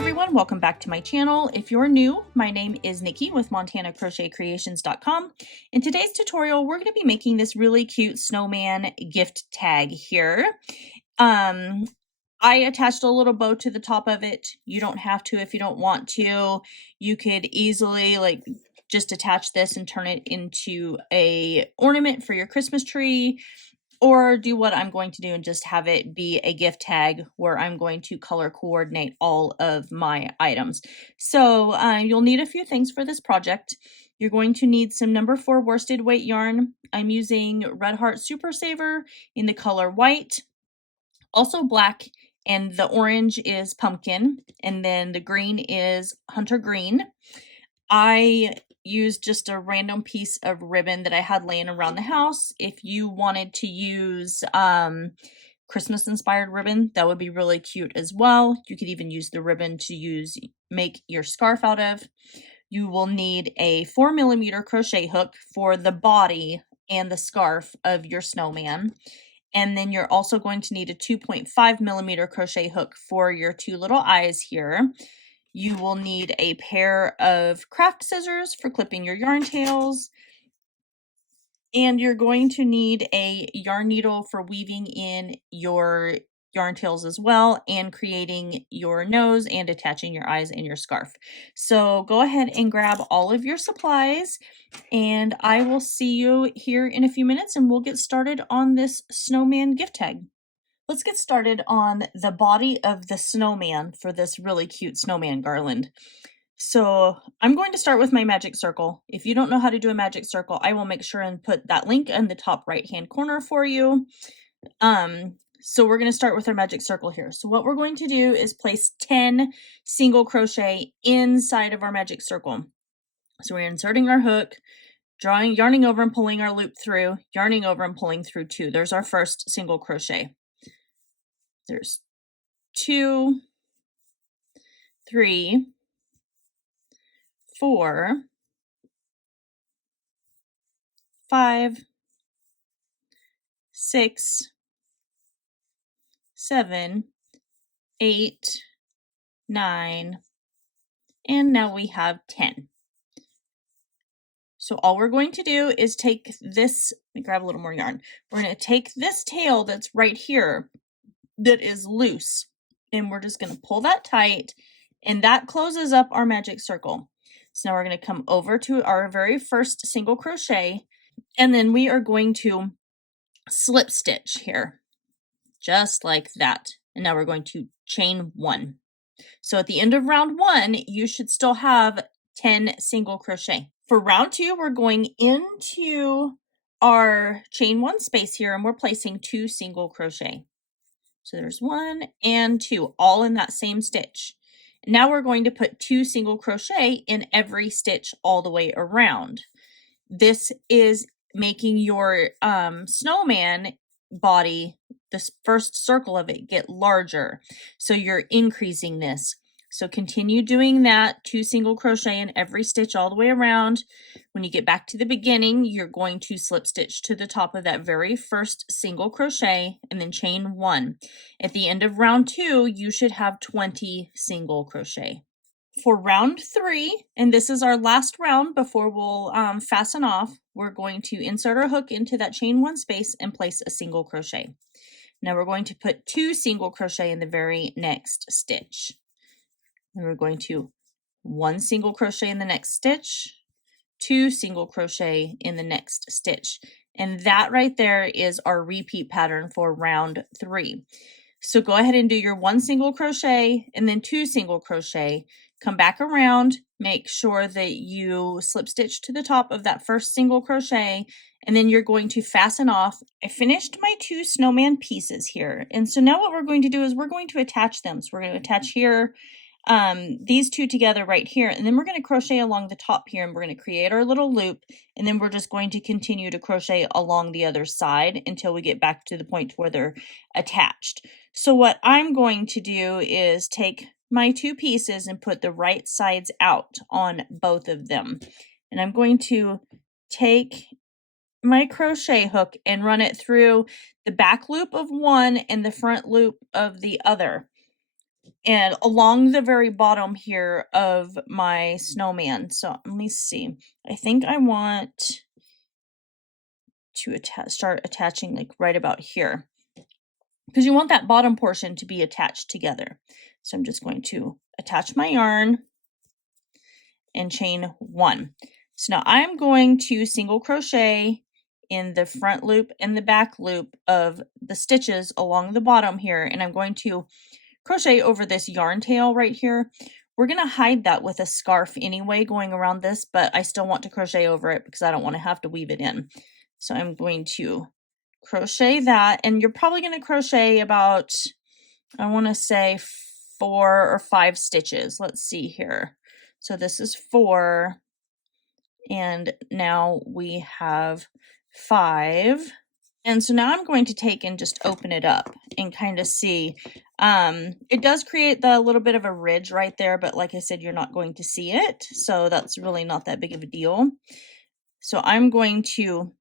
everyone, welcome back to my channel. If you're new, my name is Nikki with montanacrochetcreations.com. In today's tutorial, we're going to be making this really cute snowman gift tag here. I attached a little bow to the top of it. You don't have to if you don't want to. You could easily just attach this and turn it into a ornament for your Christmas tree, or do what I'm going to do and just have it be a gift tag where I'm going to color coordinate all of my items. So you'll need a few things for this project. You're going to need some number 4 worsted weight yarn. I'm using Red Heart Super Saver in the color white, also black, and the orange is pumpkin, and then the green is hunter green. I used just a random piece of ribbon that I had laying around the house. If you wanted to use Christmas inspired ribbon, that would be really cute as well. You could even use the ribbon to make your scarf out of. You will need a 4mm crochet hook for the body and the scarf of your snowman. And then you're also going to need a 2.5mm crochet hook for your 2 little eyes here. You will need a pair of craft scissors for clipping your yarn tails. And you're going to need a yarn needle for weaving in your yarn tails as well, and creating your nose and attaching your eyes and your scarf. So go ahead and grab all of your supplies, and I will see you here in a few minutes and we'll get started on this snowman gift tag. Let's get started on the body of the snowman for this really cute snowman garland. So I'm going to start with my magic circle. If you don't know how to do a magic circle, I will make sure and put that link in the top right hand corner for you. So we're going to start with our magic circle here. So what we're going to do is place 10 single crochet inside of our magic circle. So we're inserting our hook, yarning over and pulling our loop through, yarning over and pulling through 2. There's our first single crochet. There's 2, 3, 4, 5, 6, 7, 8, 9, and now we have 10. So all we're going to do is take this, let me grab a little more yarn. We're going to take this tail that's right here that is loose, and we're just going to pull that tight, and that closes up our magic circle. So now we're going to come over to our very first single crochet, and then we are going to slip stitch here, just like that. And now we're going to chain 1. So at the end of round 1, you should still have 10 single crochet. For round 2, we're going into our chain 1 space here, and we're placing 2 single crochet. So there's 1 and 2, all in that same stitch. Now we're going to put 2 single crochet in every stitch all the way around. This is making your snowman body, this first circle of it, get larger. So you're increasing this. So continue doing that, 2 single crochet in every stitch all the way around. When you get back to the beginning, you're going to slip stitch to the top of that very first single crochet and then chain 1. At the end of round 2, you should have 20 single crochet. For round 3, and this is our last round before we'll fasten off, we're going to insert our hook into that chain 1 space and place a single crochet. Now we're going to put 2 single crochet in the very next stitch. And we're going to 1 single crochet in the next stitch, 2 single crochet in the next stitch. And that right there is our repeat pattern for round 3. So go ahead and do your 1 single crochet and then 2 single crochet. Come back around, make sure that you slip stitch to the top of that first single crochet, and then you're going to fasten off. I finished my 2 snowman pieces here. And so now what we're going to do is we're going to attach them. So we're going to attach here these 2 together right here, and then we're going to crochet along the top here, and we're going to create our little loop, and then we're just going to continue to crochet along the other side until we get back to the point where they're attached. So what I'm going to do is take my 2 pieces and put the right sides out on both of them, and I'm going to take my crochet hook and run it through the back loop of one and the front loop of the other. and along the very bottom here of my snowman. So let me see. I think I want to start attaching like right about here, because you want that bottom portion to be attached together. So I'm just going to attach my yarn and chain 1. So now I'm going to single crochet in the front loop and the back loop of the stitches along the bottom here, and I'm going to crochet over this yarn tail right here. We're going to hide that with a scarf anyway going around this, but I still want to crochet over it because I don't want to have to weave it in. So I'm going to crochet that, and you're probably going to crochet about, I want to say 4 or 5 stitches. Let's see here. So this is 4, and now we have 5. And so now I'm going to take and just open it up and kind of see. It does create the little bit of a ridge right there, but like I said, you're not going to see it. So that's really not that big of a deal. So I'm going to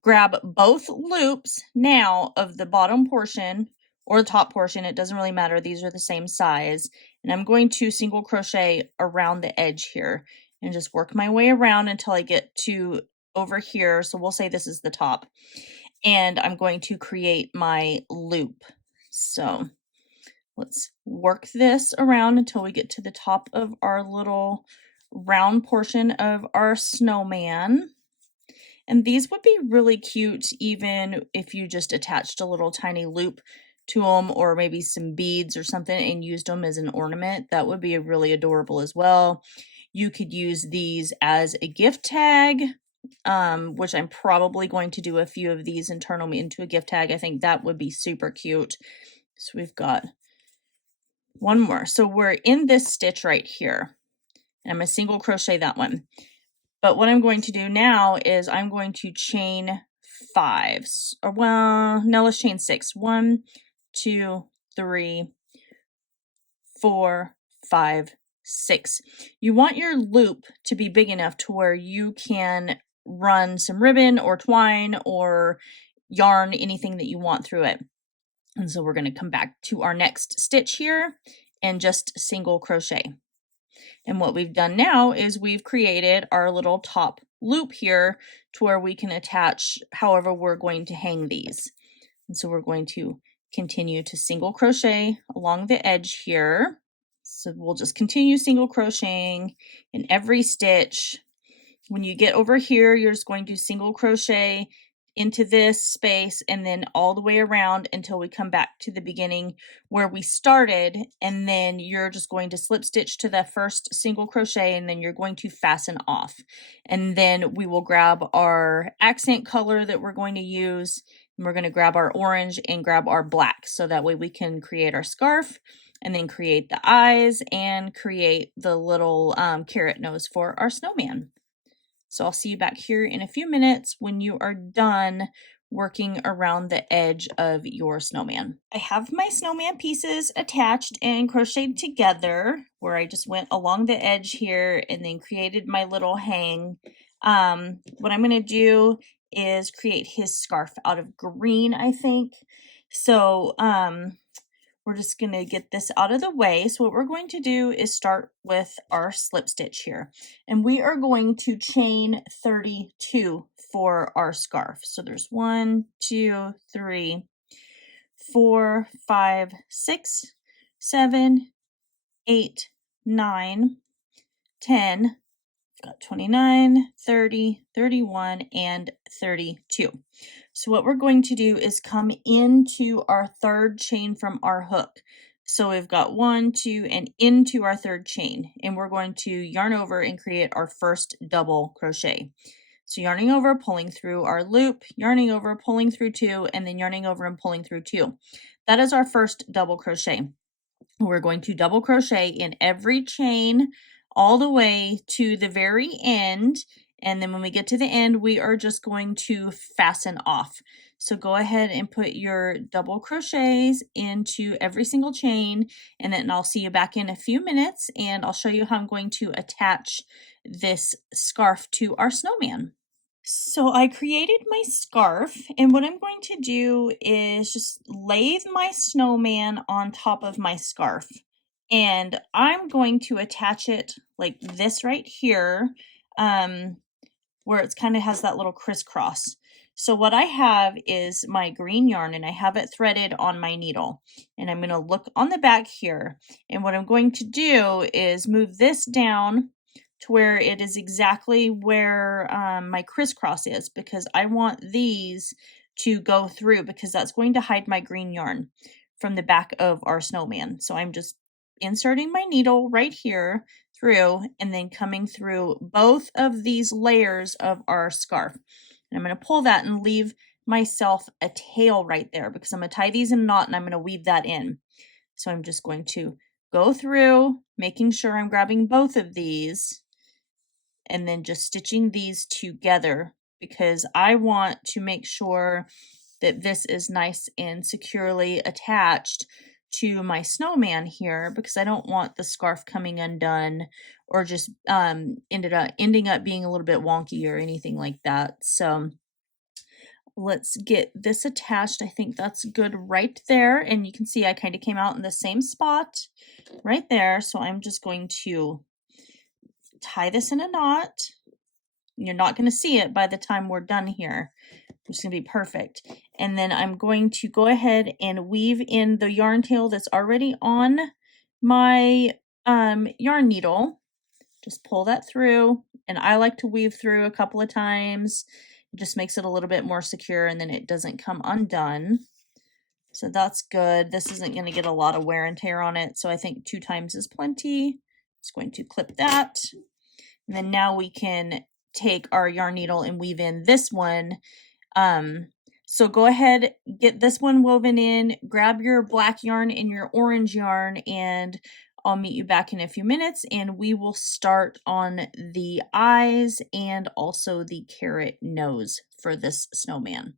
grab both loops now of the bottom portion or the top portion. It doesn't really matter. These are the same size. And I'm going to single crochet around the edge here and just work my way around until I get to over here. So we'll say this is the top. And I'm going to create my loop. So let's work this around until we get to the top of our little round portion of our snowman. And these would be really cute even if you just attached a little tiny loop to them, or maybe some beads or something and used them as an ornament. That would be really adorable as well. You could use these as a gift tag, which I'm probably going to do a few of these and turn them into a gift tag. I think that would be super cute. So we've got one more. So we're in this stitch right here. And I'm going to single crochet that one. But what I'm going to do now is I'm going to chain 5. Or well, no, let's chain 6. 1, 2, 3, 4, 5, 6. You want your loop to be big enough to where you can run some ribbon or twine or yarn, anything that you want through it. And so we're going to come back to our next stitch here and just single crochet. And what we've done now is we've created our little top loop here to where we can attach however we're going to hang these. And so we're going to continue to single crochet along the edge here. So we'll just continue single crocheting in every stitch. When you get over here, you're just going to single crochet into this space and then all the way around until we come back to the beginning where we started, and then you're just going to slip stitch to the first single crochet and then you're going to fasten off. And then we will grab our accent color that we're going to use, and we're going to grab our orange and grab our black, so that way we can create our scarf and then create the eyes and create the little carrot nose for our snowman. So I'll see you back here in a few minutes when you are done working around the edge of your snowman. I have my snowman pieces attached and crocheted together, where I just went along the edge here and then created my little hang. What I'm going to do is create his scarf out of green, I think. So we're just going to get this out of the way. So what we're going to do is start with our slip stitch here. And we are going to chain 32 for our scarf. So there's 1, 2, 3, 4, 5, 6, 7, 8, 9, 10. I've got 29, 30, 31, and 32. So what we're going to do is come into our third chain from our hook. So we've got 1, 2, and into our third chain, and we're going to yarn over and create our first double crochet. So yarning over, pulling through our loop, yarning over, pulling through 2, and then yarning over and pulling through 2. That is our first double crochet. We're going to double crochet in every chain all the way to the very end. And then when we get to the end, we are just going to fasten off. So go ahead and put your double crochets into every single chain, and then I'll see you back in a few minutes and I'll show you how I'm going to attach this scarf to our snowman. So I created my scarf, and what I'm going to do is just lathe my snowman on top of my scarf. And I'm going to attach it like this right here, where it's kind of has that little crisscross. So what I have is my green yarn, and I have it threaded on my needle, and I'm going to look on the back here, and what I'm going to do is move this down to where it is exactly where my crisscross is, because I want these to go through, because that's going to hide my green yarn from the back of our snowman. So I'm just inserting my needle right here through, and then coming through both of these layers of our scarf. And I'm going to pull that and leave myself a tail right there, because I'm going to tie these in a knot and I'm going to weave that in. So I'm just going to go through, making sure I'm grabbing both of these, and then just stitching these together, because I want to make sure that this is nice and securely attached to my snowman here, because I don't want the scarf coming undone or just ending up being a little bit wonky or anything like that. So let's get this attached. I think that's good right there, and you can see I kind of came out in the same spot right there. So I'm just going to tie this in a knot. You're not going to see it by the time we're done here, which is going to be perfect. And then I'm going to go ahead and weave in the yarn tail that's already on my yarn needle. Just pull that through, and I like to weave through a couple of times. It just makes it a little bit more secure, and then it doesn't come undone. So that's good. This isn't going to get a lot of wear and tear on it, so I think 2 times is plenty. Just going to clip that. And then now we can take our yarn needle and weave in this one. So go ahead, get this one woven in, grab your black yarn and your orange yarn, and I'll meet you back in a few minutes, and we will start on the eyes and also the carrot nose for this snowman.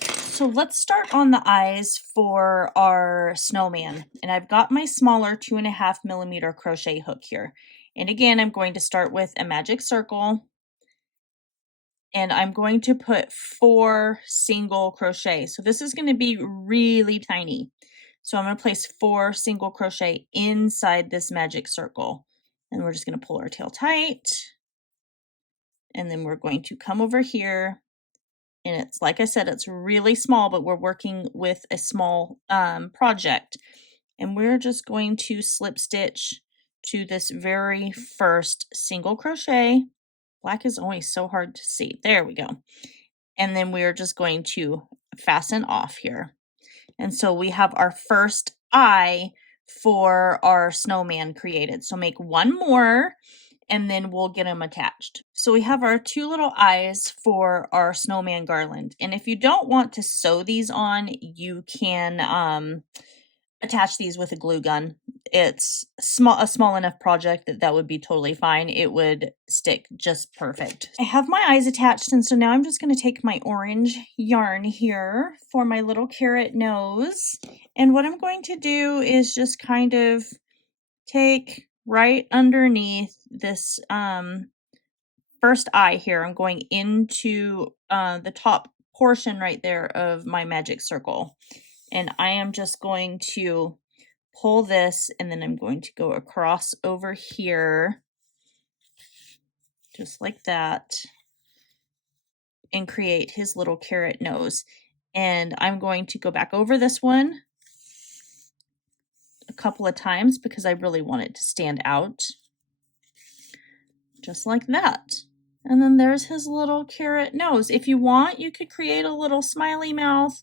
So let's start on the eyes for our snowman, and I've got my smaller 2.5 millimeter crochet hook here. And again, I'm going to start with a magic circle, and I'm going to put 4 single crochet. So this is going to be really tiny. So I'm going to place 4 single crochet inside this magic circle, and we're just going to pull our tail tight, and then we're going to come over here, and it's, like I said, it's really small, but we're working with a small project, and we're just going to slip stitch to this very first single crochet. Black is always so hard to see. There we go. And then we're just going to fasten off here. And so we have our first eye for our snowman created. So make 1 more, and then we'll get them attached. So we have our 2 little eyes for our snowman garland. And if you don't want to sew these on, you can attach these with a glue gun. It's a small enough project that would be totally fine. It would stick just perfect. I have my eyes attached, and so now I'm just going to take my orange yarn here for my little carrot nose, and what I'm going to do is just kind of take right underneath this first eye here. I'm going into the top portion right there of my magic circle, and I am just going to pull this, and then I'm going to go across over here just like that and create his little carrot nose. And I'm going to go back over this one a couple of times because I really want it to stand out, just like that. And then there's his little carrot nose. If you want, you could create a little smiley mouth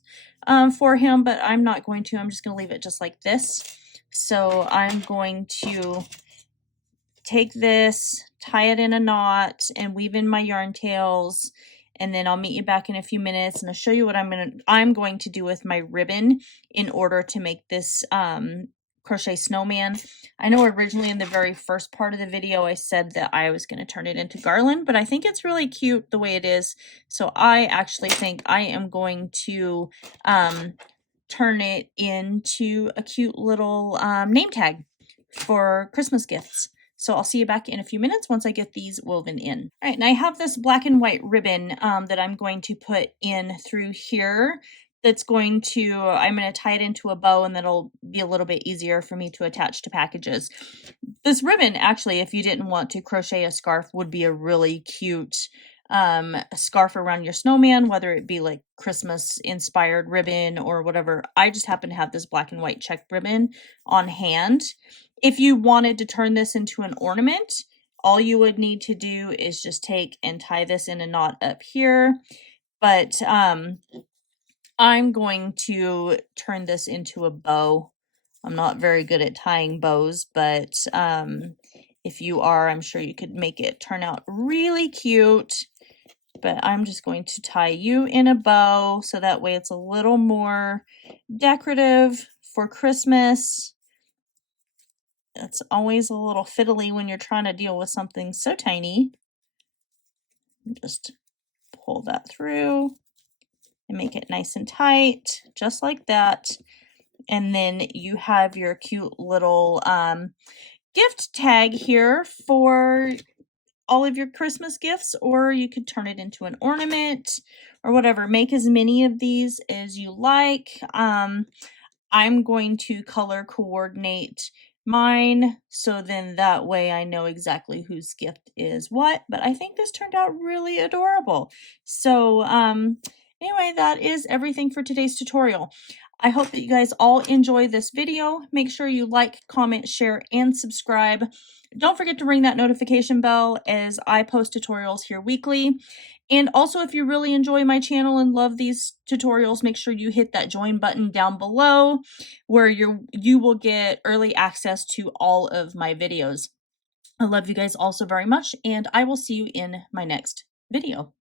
for him, but I'm not going to. I'm just going to leave it just like this. So I'm going to take this, tie it in a knot, and weave in my yarn tails, and then I'll meet you back in a few minutes, and I'll show you what I'm going to do with my ribbon in order to make this crochet snowman. I know originally in the very first part of the video I said that I was going to turn it into garland, but I think it's really cute the way it is, so I actually think I am going to turn it into a cute little name tag for Christmas gifts. So I'll see you back in a few minutes once I get these woven in. All right, and I have this black and white ribbon that I'm going to put in through here that's going to, I'm going to tie it into a bow, and that'll be a little bit easier for me to attach to packages. This ribbon, actually, if you didn't want to crochet a scarf, would be a really cute scarf around your snowman, whether it be like Christmas inspired ribbon or whatever. I just happen to have this black and white checked ribbon on hand. If you wanted to turn this into an ornament, all you would need to do is just take and tie this in a knot up here. But I'm going to turn this into a bow. I'm not very good at tying bows, but if you are, I'm sure you could make it turn out really cute. But I'm just going to tie you in a bow so that way it's a little more decorative for Christmas. It's always a little fiddly when you're trying to deal with something so tiny. Just pull that through and make it nice and tight, just like that. And then you have your cute little gift tag here for all of your Christmas gifts, or you could turn it into an ornament or whatever. Make as many of these as you like. I'm going to color coordinate mine, so then that way I know exactly whose gift is what. But I think this turned out really adorable. So anyway, that is everything for today's tutorial. I hope that you guys all enjoy this video. Make sure you like, comment, share, and subscribe. Don't forget to ring that notification bell as I post tutorials here weekly. And also, if you really enjoy my channel and love these tutorials, make sure you hit that join button down below where you will get early access to all of my videos. I love you guys all so very much, and I will see you in my next video.